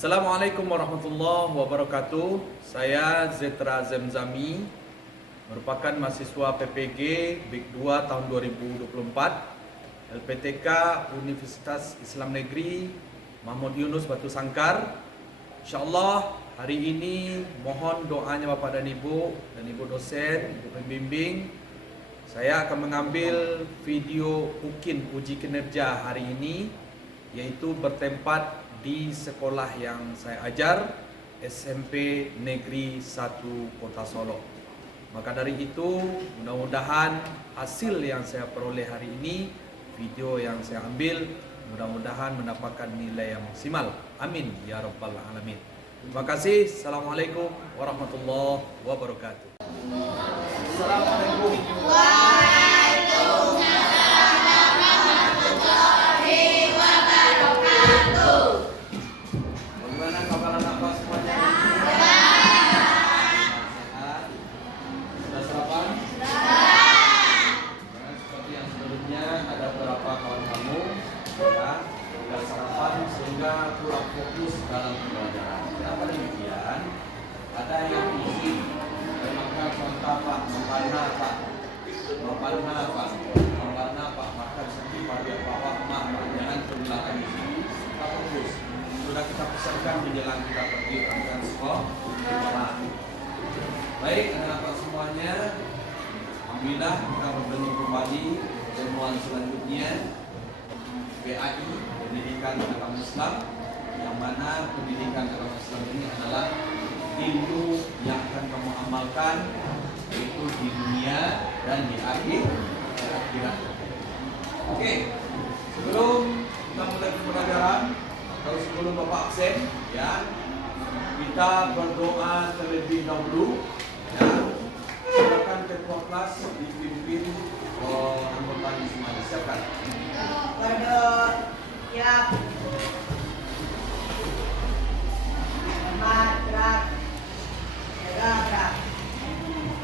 Assalamualaikum warahmatullahi wabarakatuh. Saya Zetra Zemzami, merupakan mahasiswa PPG BIK 2 tahun 2024 LPTK Universitas Islam Negeri Mahmud Yunus Batu Sangkar. InsyaAllah hari ini mohon doanya Bapak dan Ibu dosen, Ibu pembimbing. Saya akan mengambil video uji kinerja hari ini, yaitu bertempat di sekolah yang saya ajar, SMP Negeri 1 Kota Solo. Maka dari itu, mudah-mudahan hasil yang saya peroleh hari ini, video yang saya ambil, mudah-mudahan mendapatkan nilai yang maksimal. Amin ya rabbal alamin. Terima kasih. Assalamualaikum warahmatullahi wabarakatuh. Assalamualaikum. Bagaimana kabar anak-anak semuanya? Sehat? Sudah sarapan? Seperti yang sebelumnya ada beberapa kawan kamu ya, sudah sarapan sehingga kurang fokus dalam pembelajaran. Kenapa demikian? Ada yang isi, maka kontak Pak, memana Pak, makan sedih pada Pak, jangan pergunakan di sini. Kita fokus. Sudah kita pesankan menjelang kita pergi rangkaian sekolah. Baik anak-anak semuanya, alhamdulillah kita bertemu kembali pertemuan selanjutnya PAI, Pendidikan Agama Islam, yang mana pendidikan agama Islam ini adalah ilmu yang akan kamu amalkan, yaitu di dunia dan di akhirat. Oke, sebelum kita mulai pembelajaran, atau sebelum Bapak absen, ya, kita berdoa terlebih dahulu. Ya, silakan ketua kelas dipimpin anggota semua. Silakan. Berdoa, ya. Gerak.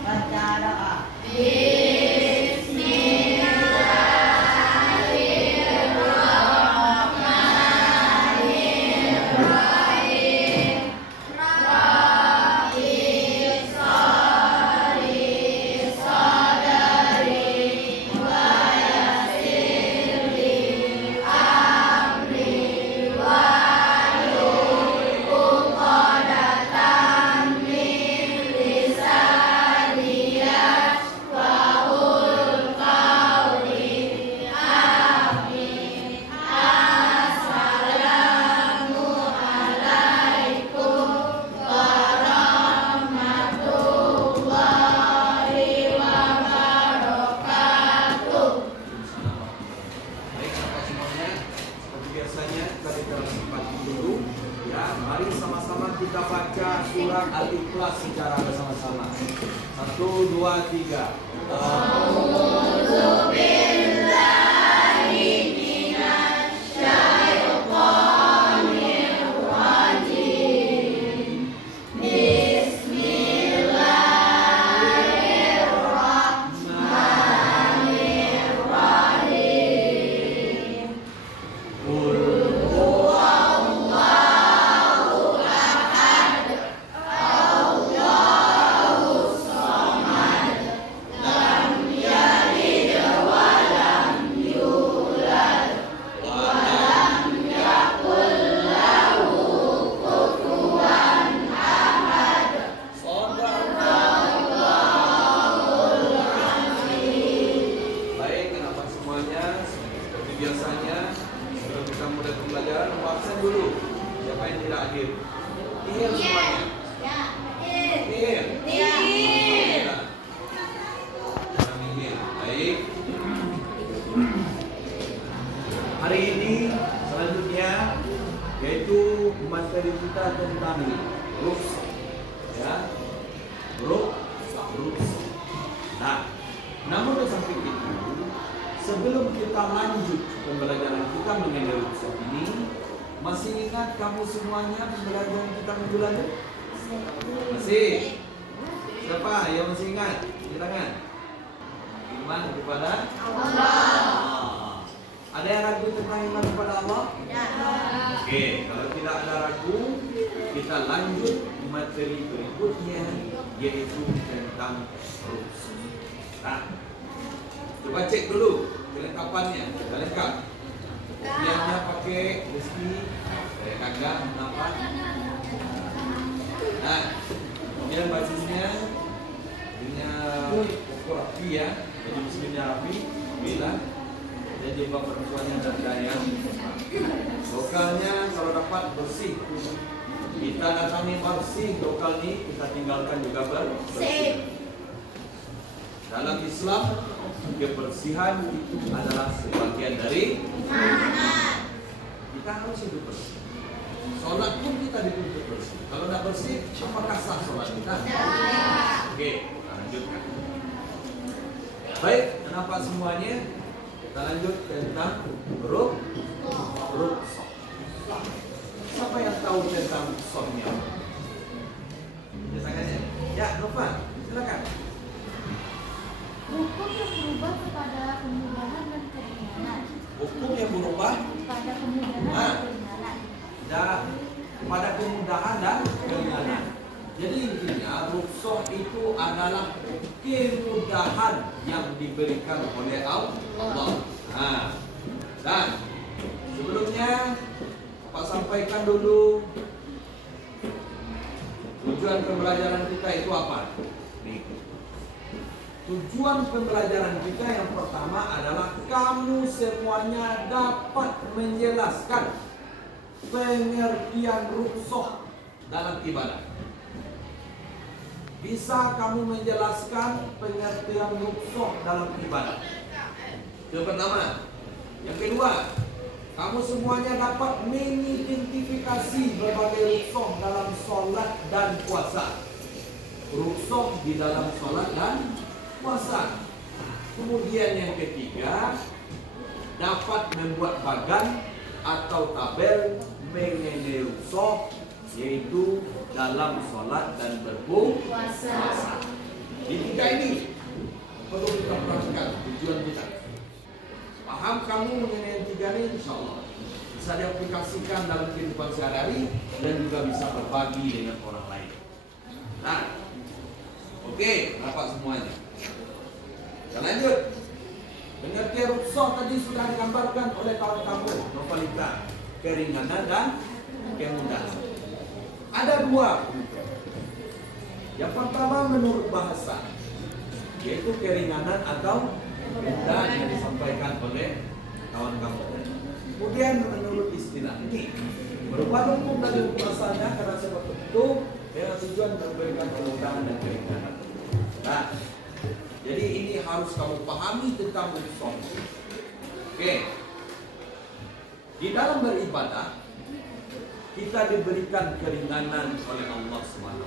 Baca doa. Mari sama-sama kita baca surat Al-Ikhlas secara bersama-sama. 1, 2, 3. Biasanya sebelum kita mulai pembelajaran, absen dulu. Siapa yang tidak hadir? Nihil semuanya. Nihil. Nihil. Baik. Hari ini selanjutnya yaitu materi kita tentang huruf, ya, huruf. Nah, namun di samping itu, sebelum kita lanjut pembelajaran kita mengenai huruf ini, masih ingat kamu semuanya pembelajaran kita minggu lalu? Masih? Siapa yang masih ingat? Silakan. Iman kepada Allah. Ada yang ragu tentang iman kepada Allah? Oke, kalau tidak ada ragu, kita lanjut materi berikutnya, yaitu tentang rusul. Nah, coba cek dulu kelengkapannya. Sudah lengkap? Diamnya pakai besi, kagak, kenapa? Nah, kemudian bajunya punya ukur rapi ya, jadi mesinnya rapi, bilang. Jadi bapak perempuannya berdaya. Lokalnya kalau dapat bersih, kita datangi bersih lokal ini, kita tinggalkan juga bersih. Dalam Islam, kebersihan itu adalah sebagian dari iman. Kita harus hidup bersih. Sholat pun kita dituntut bersih. Kalau tidak bersih, apakah sah sholat kita? Oke, kita lanjutkan. Baik, kenapa semuanya? Kita lanjut tentang rukshoh. Siapa yang tahu tentang rukshohnya? Biasanya, ya, Nova, silakan. Hukum yang berubah kepada kemudahan dan keringanan. Hukum yang berubah Pada kemudahan dan keringanan. pada kemudahan dan keringanan. Jadi intinya rukshoh itu adalah kemudahan yang diberikan oleh Allah. Nah, dan sebelumnya Pak sampaikan dulu tujuan pembelajaran kita itu apa? Nih. Tujuan pembelajaran kita yang pertama adalah kamu semuanya dapat menjelaskan pengertian rukshoh dalam ibadah. Bisa kamu menjelaskan pengertian rukshoh dalam ibadah? Yang pertama. Yang kedua, kamu semuanya dapat mengidentifikasi berbagai rukshoh dalam sholat dan puasa. Rukshoh di dalam sholat dan puasa. Kemudian yang ketiga, dapat membuat bagan atau tabel mengenai rukshoh, yaitu dalam sholat dan berpuasa. Di tiga ini perlu kita perhatikan tujuan kita. Paham kamu mengenai tiga ini, insya Allah bisa diaplikasikan dalam kehidupan sehari-hari dan juga bisa berbagi dengan orang lain. Nah, oke, dapat semuanya. Kita lanjut. Pengertian rukshoh tadi sudah digambarkan oleh kawan kamu, Novalita, keringanan dan kemudahan. Ada dua. Yang pertama menurut bahasa, yaitu keringanan atau kemudahan yang disampaikan oleh kawan kamu. Kemudian menurut istilah ini berubah hukum dari bahasanya karena sebab itu dengan tujuan memberikan kemudahan dan keringanan. Nah, jadi ini harus kamu pahami tentang rukshoh. Oke. Di dalam beribadah kita diberikan keringanan oleh Allah SWT.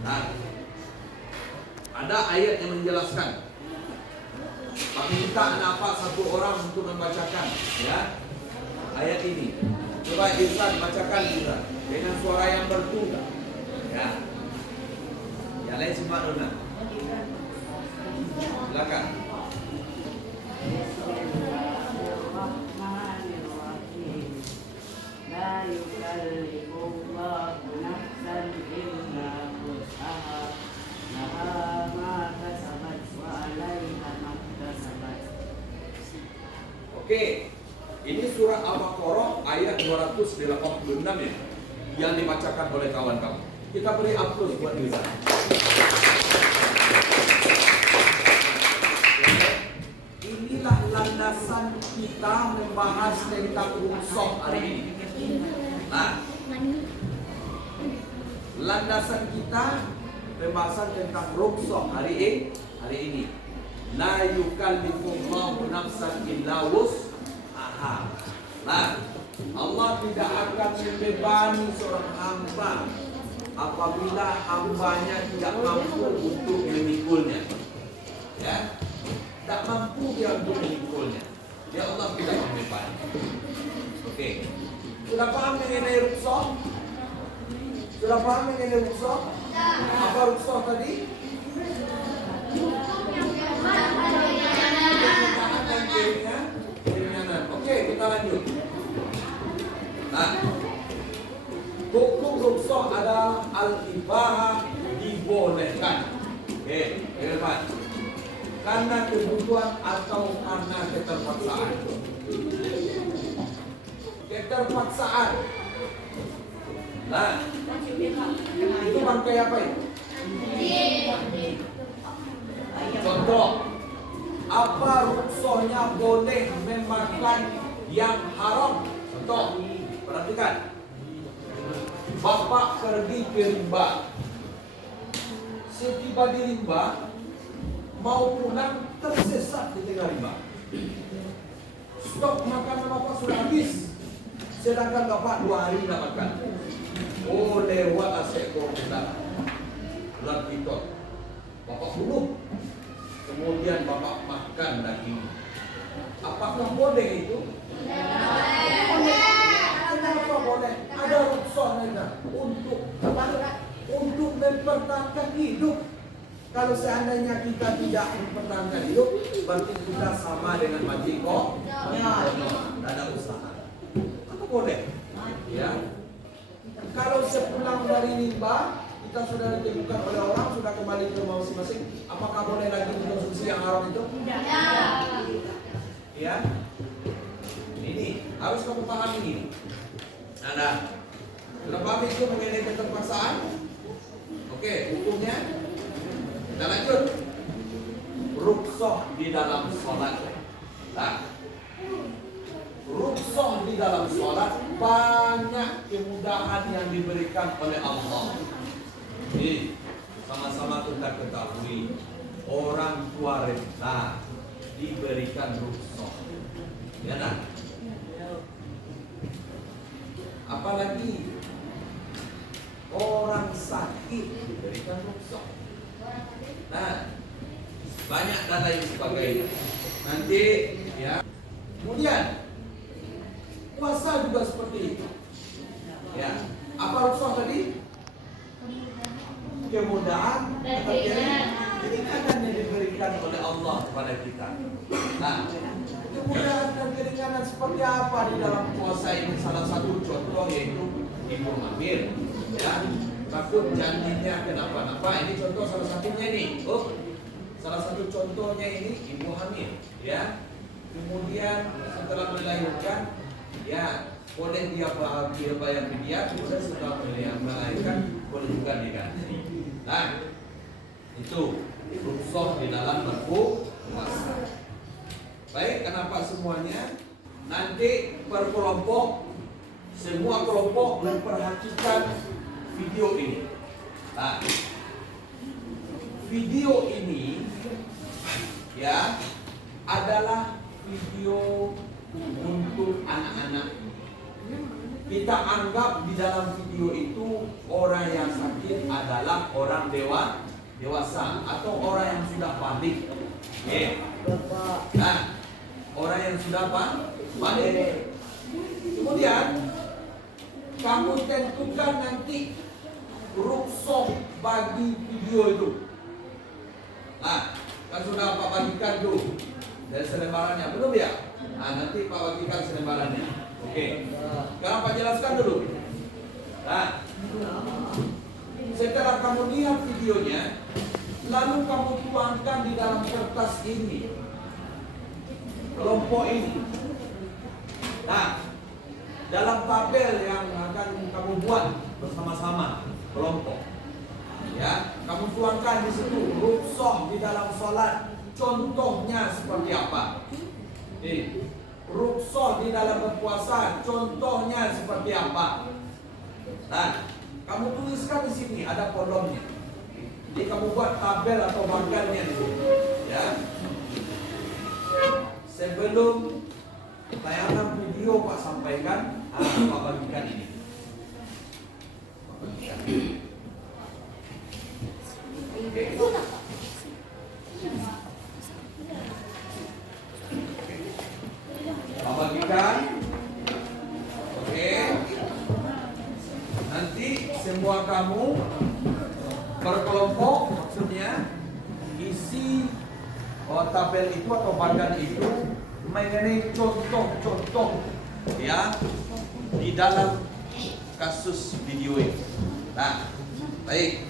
Nah, ada ayat yang menjelaskan. Tapi kita apa satu orang untuk membacakan, ya, ayat ini. Coba Irsan bacakan juga dengan suara yang merdu, ya. Ya, lain simak dulu. Silakan. La yukallifullahu nafsan illa wus'aha, laha ma kasabat wa 'alaiha ma kasabat. Oke, ini surah Al-Baqarah ayat 286 ya, yang dibacakan oleh kawan kamu. Kita beri aplaus buat Irsan. Inilah landasan kita membahas tentang rukshoh hari ini. Nah, landasan kita pembahasan tentang rukshoh hari ini. La yukallifullahu nafsan illa wus'aha. Nah, Allah tidak akan membebani seorang hamba apabila hambanya tidak mampu untuk memikulnya. Ya, tak mampu dia untuk memikulnya. Ya Allah tidak membebani. Oke. Sudah paham mengenai rukshoh? Sudah paham mengenai rukshoh? Apa rukshoh tadi? Kemudahan dan keringanan. Nah, hukum rukhsah adalah al-ibahah, dibolehkan. Oke, hebat. Karena kebutuhan atau karena keterpaksaan. Keterpaksaan. Nah, itu bangkai apa itu? Contoh, apa rukhsahnya boleh memakan yang haram? Contoh, perhatikan. Bapak pergi ke rimba. Setiba di rimba, mau pulang tersesat di tengah rimba. Stok makanan bapak sudah habis, sedangkan bapak 2 hari tidak makan. Oh, lewat seekor ular piton. Bapak bunuh, kemudian bapak makan daging. Apakah boleh itu? Kenapa boleh? Ada rukhsahnya untuk mempertahankan hidup. Kalau seandainya kita tidak mempertahankan hidup, berarti kita sama dengan majiko. Tidak ada usaha. Apa boleh? Ya. Kalau sepulang dari rimba, kita sudah ditemukan oleh orang, sudah kembali ke rumah masing-masing, apakah boleh lagi mengkonsumsi yang haram itu? Ya. Ini harus kamu pahami ini. Anda sudah paham itu mengenai keterpaksaan? Oke, hukumnya kita lanjut. Rukhsah di dalam sholat. Nah, rukhsah di dalam sholat, banyak kemudahan yang diberikan oleh Allah. Jadi sama-sama kita ketahui, orang tua renta diberikan rukhsah. Ya nah. Apalagi orang sakit diberikan rukhsah. Nah, banyak dan lain sebagainya. Nanti ya. Kemudian puasa juga seperti itu. Ya, apa rukhsah tadi? Kemudahan, keringanan yang diberikan oleh Allah kepada kita. Nah, kemudahan dan keringanan seperti apa di dalam puasa ini? Salah satu contoh yaitu ibu hamil. Ya, takut janinnya kenapa-napa. Ini contoh salah satunya nih. Oh, salah satu contohnya ini ibu hamil. Ya, kemudian setelah melahirkan, ya boleh dia bayar fidyah, kemudian setelah melahirkan boleh juga diganti. Nah, itu rukhsah di dalam berpuasa. Baik, kenapa semuanya? Nanti per kelompok, semua kelompok memperhatikan video ini. Nah, video ini ya adalah video untuk anak-anak. Kita anggap di dalam video itu orang yang sakit adalah orang dewasa atau orang yang sudah balik. Nah, orang yang sudah balik. Kemudian kamu tentukan nanti rukhsah bagi video itu. Nah, kan sudah Pak bagikan tuh dari selembarannya, belum ya? Nah, nanti Pak bagikan selembarannya. Oke, sekarang Pak jelaskan dulu. Nah, setelah kamu lihat videonya, lalu kamu tuangkan di dalam kertas ini, kelompok ini. Nah, dalam tabel yang akan kamu buat bersama-sama kelompok, ya, kamu tuangkan di situ rukhsah di dalam sholat. Contohnya seperti apa? Rukhsah di dalam berpuasa, contohnya seperti apa? Nah, kamu tuliskan di sini, ada kolomnya. Jadi kamu buat tabel atau bangkalnya di sini, ya. Sebelum tayangan video Pak sampaikan, Pak bagikan ini. Pak bagikan. Oke. Bagikan. Oke. Nanti semua kamu berkelompok, maksudnya isi tabel itu atau bagan itu mengenai contoh-contoh, ya, di dalam kasus video ini. Nah, baik.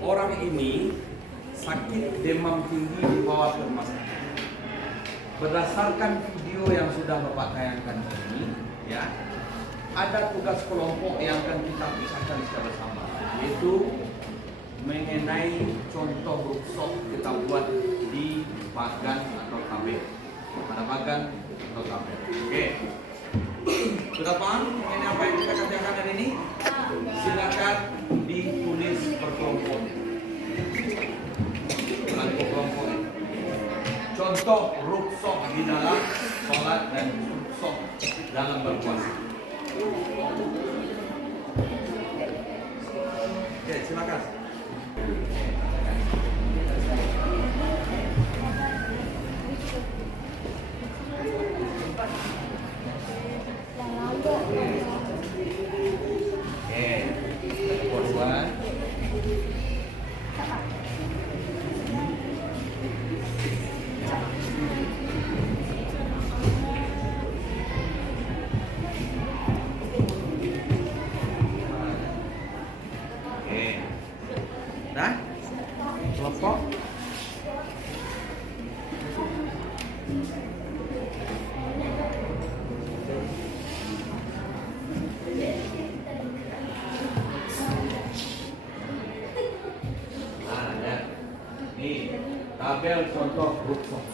Orang ini sakit demam tinggi dibawa ke rumah sakit. Berdasarkan video yang sudah Bapak tayangkan ini, ya, ada tugas kelompok yang akan kita pisahkan secara bersama, yaitu mengenai contoh workshop kita buat di Bagan atau KB. Pada Bagan atau KB. Oke. Sudah paham mengenai apa yang kita kerjakan hari ini? Silakan ditulis berkelompok. Kelompok. Contoh rukshoh di dalam sholat dan rukshoh dalam berpuasa. Oke, silakan. Dah? Kelompok? Nah, ya. Nih, tahap contoh ruksoh.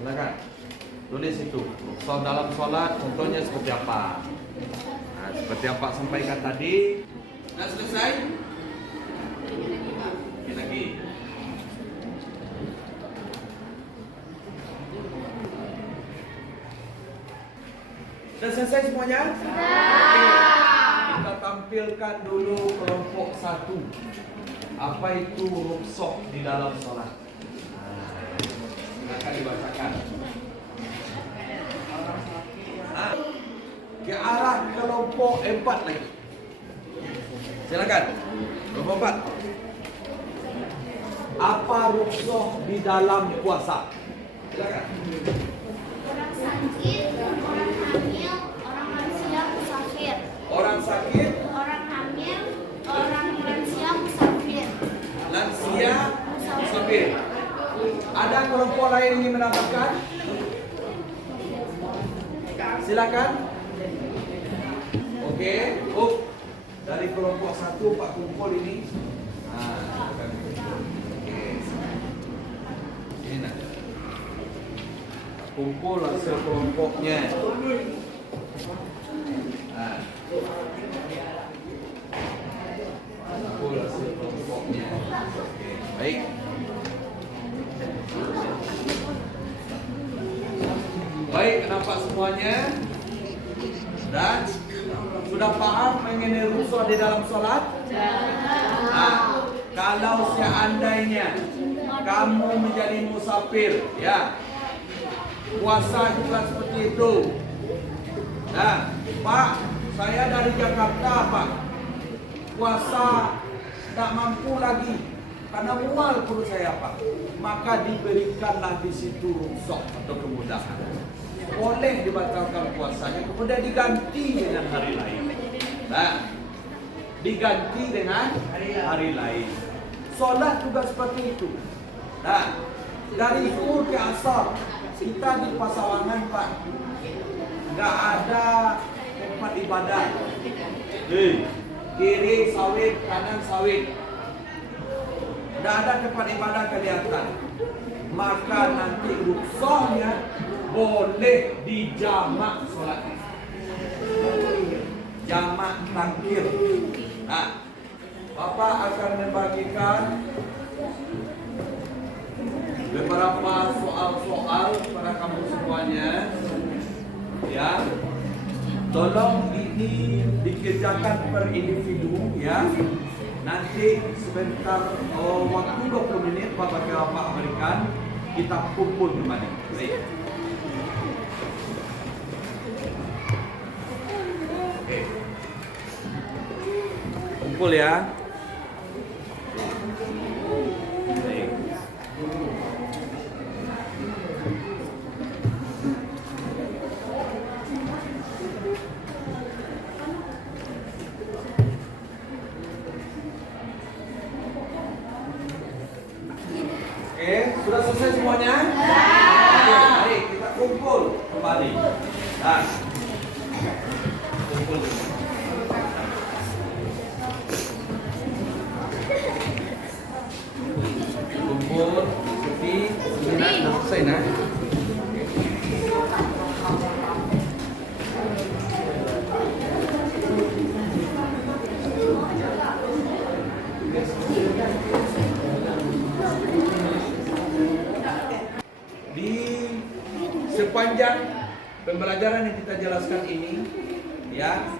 Silakan tulis itu. Ruksoh dalam sholat contohnya seperti apa? Nah, seperti yang Pak sampaikan tadi. Sudah selesai? Ini lagi. Sudah selesai semuanya? Kita tampilkan dulu kelompok 1. Apa itu ruksoh di dalam sholat? Silakan dibacakan. Ke arah kelompok 4 lagi. Silakan. Kelompok 4. Apa ruksoh di dalam puasa? Silakan. Orang sakit, orang hamil, orang lansia, musafir. Orang sakit, Orang hamil, orang lansia, musafir. lansia, musafir. Ada kelompok lain yang ingin menambahkan? Silakan. Oke, dari kelompok 1 Pak kumpul ini. Silakan. Oke. Ini nak. Kumpul hasil kelompoknya. Kumpul hasil kelompoknya. Oke, baik. Baik, nampak semuanya? Dan sudah paham mengenai ruksoh di dalam sholat? Kalau seandainya kamu menjadi musafir, ya, puasa juga seperti itu. Nah, Pak, saya dari Jakarta, Pak, puasa tak mampu lagi karena mual perut saya, Pak. Maka diberikanlah di situ ruksoh atau kemudahan. Boleh dibatalkan puasanya, kemudian diganti dengan hari lain. Nah, diganti dengan hari lain. Sholat juga seperti itu. Nah, dari zuhur ke asar kita di Pasawangan, Pak, nggak ada tempat ibadah. Kiri sawit, kanan sawit. Nggak ada tempat ibadah kelihatan. Maka nanti ruksohnya boleh dijamak sholatnya. Jamak takbir. Nah, Bapak akan membagikan beberapa soal-soal pada kamu semuanya. Ya, tolong ini dikerjakan per individu, ya. Nanti sebentar, waktu 20 menit Bapak berikan, kita kumpul kembali. Baik. Oke. Kumpul ya. Baik. Sudah selesai semuanya? Oke, mari kita kumpul kembali. Nah, kumpul. Kumpul, seperti sudah selesai, nah. Di sepanjang pembelajaran yang kita jelaskan ini, ya,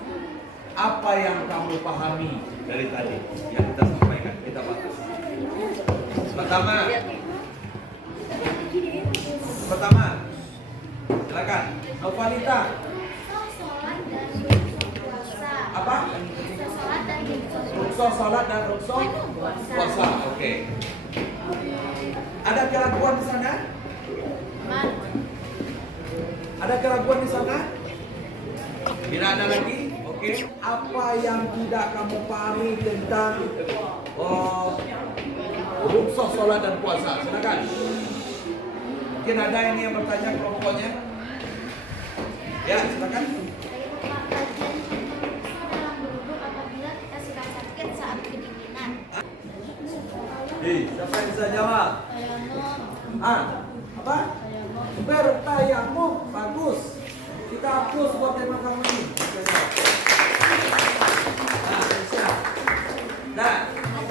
apa yang kamu pahami dari tadi yang kita sampaikan, kita bahas. Pertama, silakan, Nopalita. Sholat dan puasa. Apa? Sholat dan Ruksoh salat dan ruksoh puasa. Oke. Ada keraguan di sana? Ada keraguan di sana? Tidak ada lagi? Oke. Apa yang tidak kamu pahami tentang ruksoh salat dan puasa? Silakan. Mungkin ada ini yang bertanya kelompoknya. Ya, silakan. Apabila kita sedang sakit saat kedinginan. Siapa yang bisa jawab? Apa? Bertayamum. Bagus. Kita hapus buat tema kamu ini. Siap. Nah,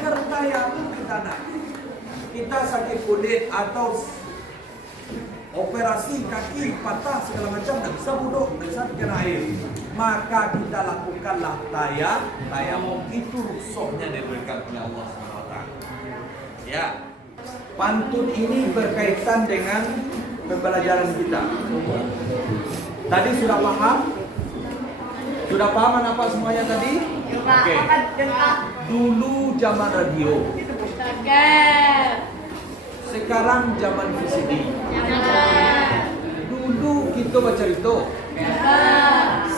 bertayamum kita nak. Kita sakit kulit atau operasi kaki patah segala macam, tak bisa wuduk, tak bisa kena air, maka kita lakukanlah tayamum. Itu rukhsahnya diberikan oleh Allah SWT. Ya, pantun ini berkaitan dengan pembelajaran kita. Tadi sudah paham? Sudah paham apa semuanya tadi? Oke. Dulu zaman radio, sekarang zaman VCD. Dulu kita baca itu,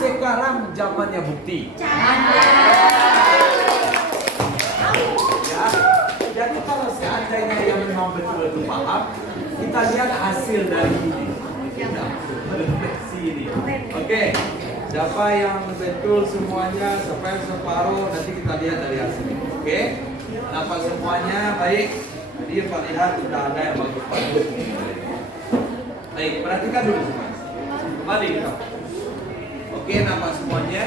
sekarang zamannya bukti. Ya, jadi kalau seandainya yang memang betul-betul paham, kita lihat hasil dari ini. Oke, siapa yang betul semuanya, siapa yang separuh, nanti kita lihat dari hasilnya. Oke, nampak semuanya baik. Jadi Pak lihat sudah ada yang bagus-bagus. Baik, perhatikan dulu semua. Kembali kita. Oke, nampak semuanya.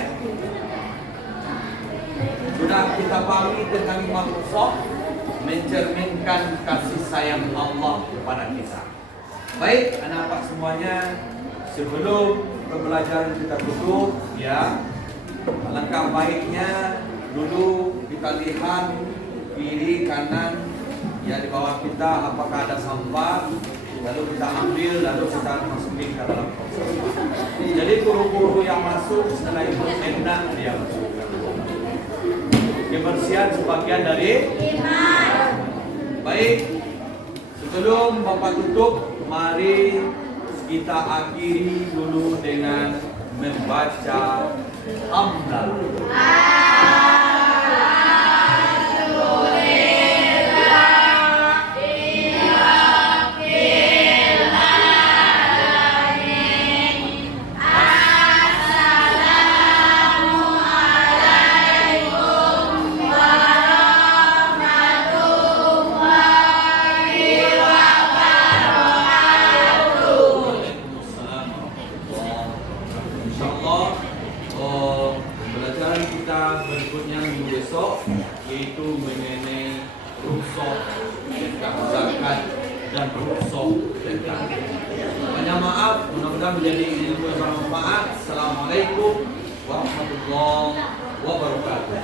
Sudah kita pahami tentang Imam Musa mencerminkan kasih sayang Allah kepada kita. Baik, nampak semuanya. Sebelum pembelajaran kita tutup, ya, alangkah baiknya dulu kita lihat kiri kanan, ya, di bawah kita apakah ada sampah, lalu kita ambil, lalu kita masukin ke dalam proses. Jadi guru-guru yang masuk setelah itu enak dia masukkan. Kebersihan sebagian dari iman. Baik, sebelum Bapak tutup, mari kita akhiri dulu dengan membaca hamdalah. Pembelajaran kita berikutnya minggu besok yaitu mengenai rukhsah tentang zakat dan rukhsah tentang. Banyak maaf, mudah-mudahan menjadi ilmu yang bermanfaat. Assalamualaikum warahmatullahi wabarakatuh.